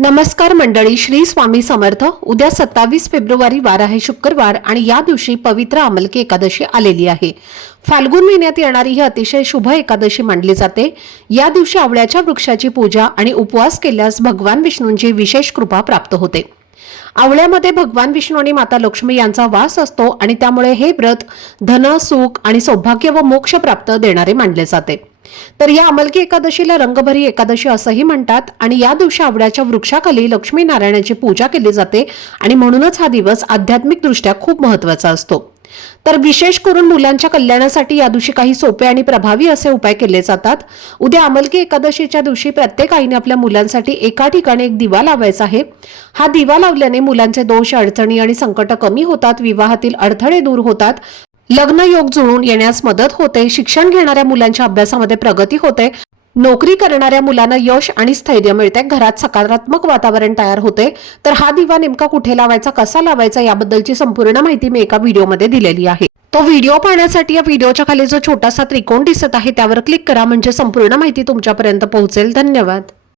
नमस्कार मंडळी, श्री स्वामी समर्थ। उद्या 27 फेब्रुवारी वार आहे शुक्रवार आणि या दिवशी पवित्र अमलकी एकादशी आलेली आहे। फाल्गुन महिन्यात येणारी ही अतिशय शुभ एकादशी मानली जाते। या दिवशी आवळ्याच्या वृक्षाची पूजा आणि उपवास केल्यास भगवान विष्णूंची विशेष कृपा प्राप्त होते। आवळ्यामध्ये भगवान विष्णू आणि माता लक्ष्मी यांचा वास असतो आणि त्यामुळे हे व्रत धन, सुख आणि सौभाग्य व मोक्ष प्राप्त देणारे मानले जाते। तर या अमलकी एकादशीला रंगभरी एकादशी असंही म्हणतात आणि या दिवशी आवळ्याच्या वृक्षाखाली लक्ष्मी नारायणाची पूजा केली जाते आणि म्हणूनच हा दिवस आध्यात्मिक दृष्ट्या खूप महत्त्वाचा असतो। तर विशेष करून मुलांच्या कल्याणासाठी या दिवशी काही सोपे आणि प्रभावी असे उपाय केले जातात। उद्या अमलकी एकादशीच्या दिवशी प्रत्येक आईने आपल्या मुलांसाठी एका ठिकाणी एक दिवा लावायचा आहे। हा दिवा लावल्याने मुलांचे दोष, अडचणी आणि संकट कमी होतात, विवाहातील अडथळे दूर होतात, लग्न योग जुळून येण्यास मदत होते, शिक्षण घेणाऱ्या मुलांच्या अभ्यासामध्ये प्रगती होते, नोकरी करणाऱ्या मुलांना यश आणि स्थैर्य मिळते, घरात सकारात्मक वातावरण तयार होते। तर हा दिवा नेमका कुठे लावायचा, कसा लावायचा याबद्दलची संपूर्ण माहिती मी एका व्हिडिओमध्ये दिलेली आहे। तो व्हिडिओ पाहण्यासाठी या व्हिडिओच्या खाली जो छोटासा त्रिकोण दिसत आहे त्यावर क्लिक करा, म्हणजे संपूर्ण माहिती तुमच्यापर्यंत पोहोचेल। धन्यवाद।